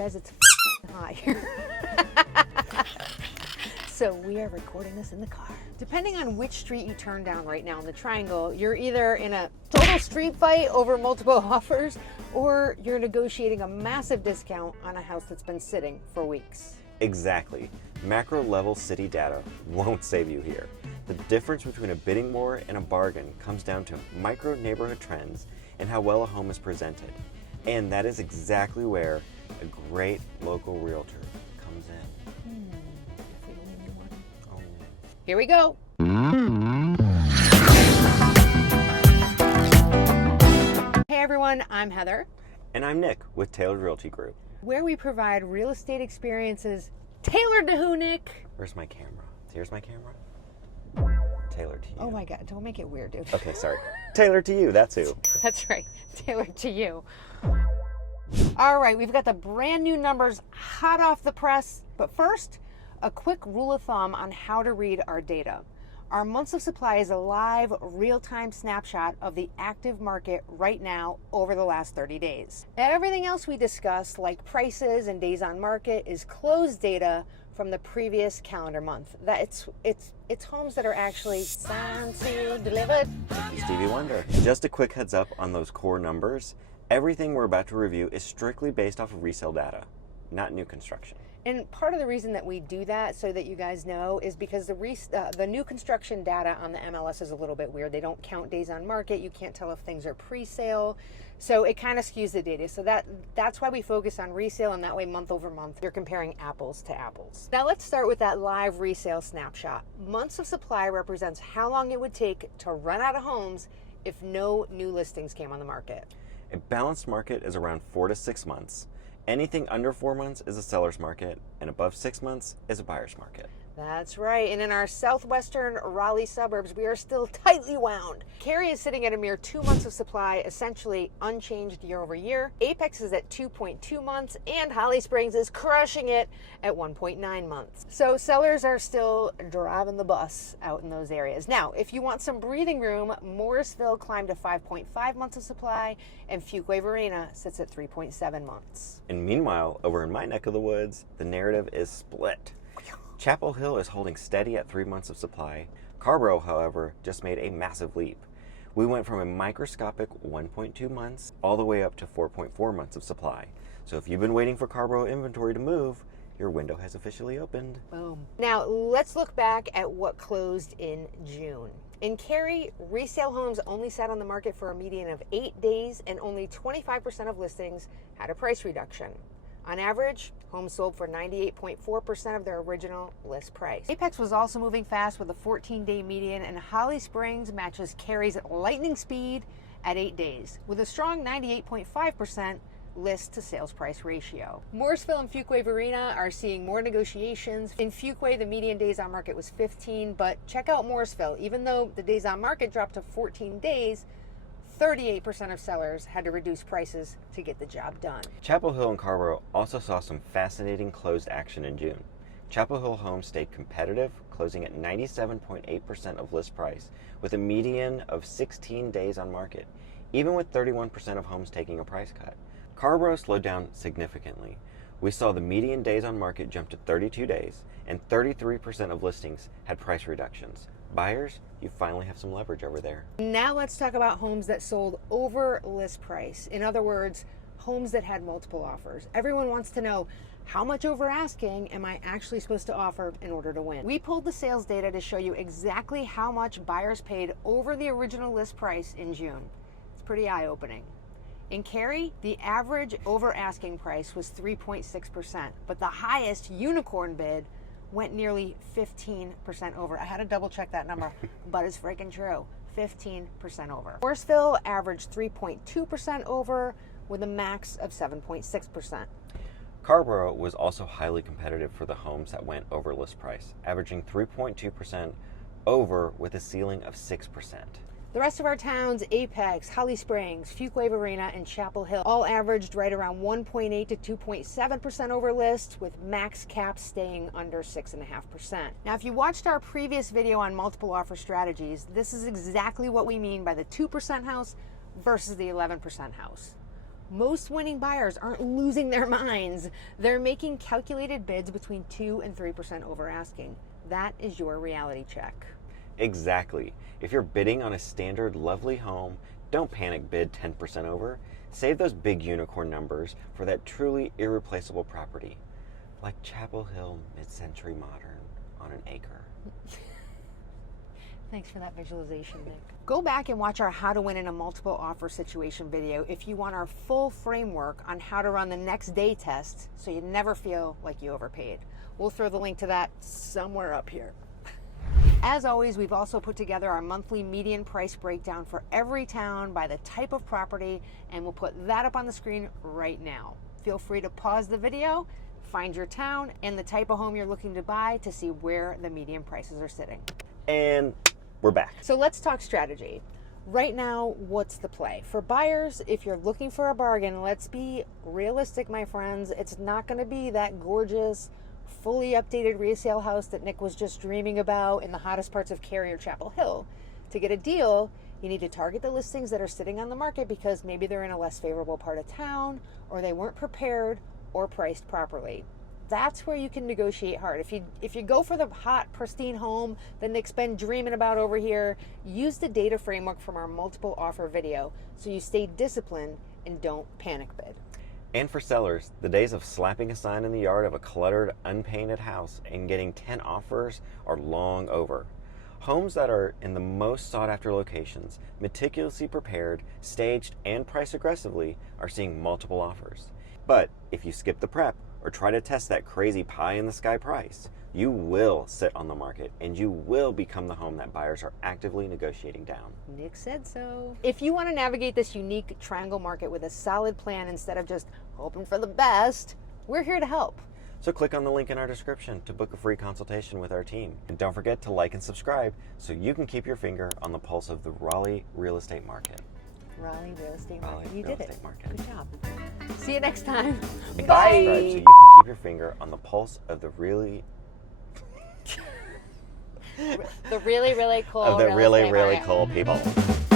guys, it's hot here. So we are recording this in the car. Depending on which street you turn down right now in the triangle, you're either in a total street fight over multiple offers, or you're negotiating a massive discount on a house that's been sitting for weeks. Exactly. Macro level city data won't save you here. The difference between a bidding war and a bargain comes down to micro neighborhood trends and how well a home is presented. And that is exactly where a great local realtor comes in. Here we go. Hey everyone, I'm Heather. And I'm Nick with Tailored Realty Group, where we provide real estate experiences tailored to who, Nick? Where's my camera? Here's my camera. Tailored to you. Oh my God, don't make it weird, dude. Okay, sorry. Tailored to you, that's who. That's right, tailored to you. All right, we've got the brand new numbers hot off the press. But first, a quick rule of thumb on how to read our data. Our months of supply is a live, real-time snapshot of the active market right now over the last 30 days. And everything else we discussed, like prices and days on market, is closed data from the previous calendar month. That it's homes that are actually signed, sealed, delivered. Stevie Wonder. Just a quick heads up on those core numbers. Everything we're about to review is strictly based off of resale data, not new construction. And part of the reason that we do that, so that you guys know, is because the new construction data on the MLS is a little bit weird. They don't count days on market. You can't tell if things are pre-sale. So it kind of skews the data. So that's why we focus on resale, and that way month over month, you're comparing apples to apples. Now let's start with that live resale snapshot. Months of supply represents how long it would take to run out of homes if no new listings came on the market. A balanced market is around 4 to 6 months. Anything under 4 months is a seller's market, and above 6 months is a buyer's market. That's right, and in our southwestern Raleigh suburbs, we are still tightly wound. Cary is sitting at a mere 2 months of supply, essentially unchanged year over year. Apex is at 2.2 months, and Holly Springs is crushing it at 1.9 months. So sellers are still driving the bus out in those areas. Now, if you want some breathing room, Morrisville climbed to 5.5 months of supply, and Fuquay-Varina sits at 3.7 months. And meanwhile, over in my neck of the woods, the narrative is split. Chapel Hill is holding steady at 3 months of supply. Carrboro, however, just made a massive leap. We went from a microscopic 1.2 months all the way up to 4.4 months of supply. So if you've been waiting for Carrboro inventory to move, your window has officially opened. Boom. Now let's look back at what closed in June. In Cary, resale homes only sat on the market for a median of 8 days, and only 25% of listings had a price reduction. On average, homes sold for 98.4% of their original list price. Apex was also moving fast with a 14-day median, and Holly Springs matches Cary's lightning speed at 8 days, with a strong 98.5% list to sales price ratio. Morrisville and Fuquay-Varina are seeing more negotiations. In Fuquay, the median days on market was 15, but check out Morrisville. Even though the days on market dropped to 14 days, 38% of sellers had to reduce prices to get the job done. Chapel Hill and Carrboro also saw some fascinating closed action in June. Chapel Hill homes stayed competitive, closing at 97.8% of list price, with a median of 16 days on market, even with 31% of homes taking a price cut. Carrboro slowed down significantly. We saw the median days on market jump to 32 days, and 33% of listings had price reductions. Buyers, you finally have some leverage over there. Now let's talk about homes that sold over list price. In other words, homes that had multiple offers. Everyone wants to know, how much over asking am I actually supposed to offer in order to win? We pulled the sales data to show you exactly how much buyers paid over the original list price in June. It's pretty eye-opening. In Cary, the average over asking price was 3.6%, but the highest unicorn bid went nearly 15% over. I had to double check that number, but it's freaking true. 15% over. Morrisville averaged 3.2% over, with a max of 7.6%. Carrboro was also highly competitive for the homes that went over list price, averaging 3.2% over with a ceiling of 6%. The rest of our towns, Apex, Holly Springs, Fuquay-Varina, and Chapel Hill, all averaged right around 1.8 to 2.7% over list, with max caps staying under 6.5%. Now, if you watched our previous video on multiple offer strategies, this is exactly what we mean by the 2% house versus the 11% house. Most winning buyers aren't losing their minds. They're making calculated bids between 2 and 3% over asking. That is your reality check. Exactly. If you're bidding on a standard lovely home, don't panic bid 10% over. Save those big unicorn numbers for that truly irreplaceable property, like Chapel Hill mid-century modern on an acre. Thanks for that visualization, Nick. Go back and watch our How to Win in a Multiple Offer Situation video if you want our full framework on how to run the next day test so you never feel like you overpaid. We'll throw the link to that somewhere up here. As always, we've also put together our monthly median price breakdown for every town by the type of property, and we'll put that up on the screen right now. Feel free to pause the video, find your town and the type of home you're looking to buy to see where the median prices are sitting. And we're back. So let's talk strategy. Right now, what's the play? For buyers, if you're looking for a bargain, let's be realistic, my friends. It's not going to be that gorgeous, fully updated resale house that Nick was just dreaming about in the hottest parts of Cary or Chapel Hill. To get a deal, you need to target the listings that are sitting on the market because maybe they're in a less favorable part of town or they weren't prepared or priced properly. That's where you can negotiate hard. If you go for the hot, pristine home that Nick's been dreaming about over here, use the data framework from our multiple offer video so you stay disciplined and don't panic bid. And for sellers, the days of slapping a sign in the yard of a cluttered, unpainted house and getting 10 offers are long over. Homes that are in the most sought-after locations, meticulously prepared, staged, and priced aggressively are seeing multiple offers. But if you skip the prep or try to test that crazy pie-in-the-sky price, you will sit on the market and you will become the home that buyers are actively negotiating down. Nick said so. If you want to navigate this unique triangle market with a solid plan instead of just hoping for the best, we're here to help. So click on the link in our description to book a free consultation with our team. And don't forget to like and subscribe so you can keep your finger on the pulse of the Raleigh real estate market. Raleigh real estate market. Raleigh You real did it. estate market. Good job. See you next time. And Bye. subscribe so you can keep your finger on the pulse of the really The really, really cool. of the real really, estate really market. cool people.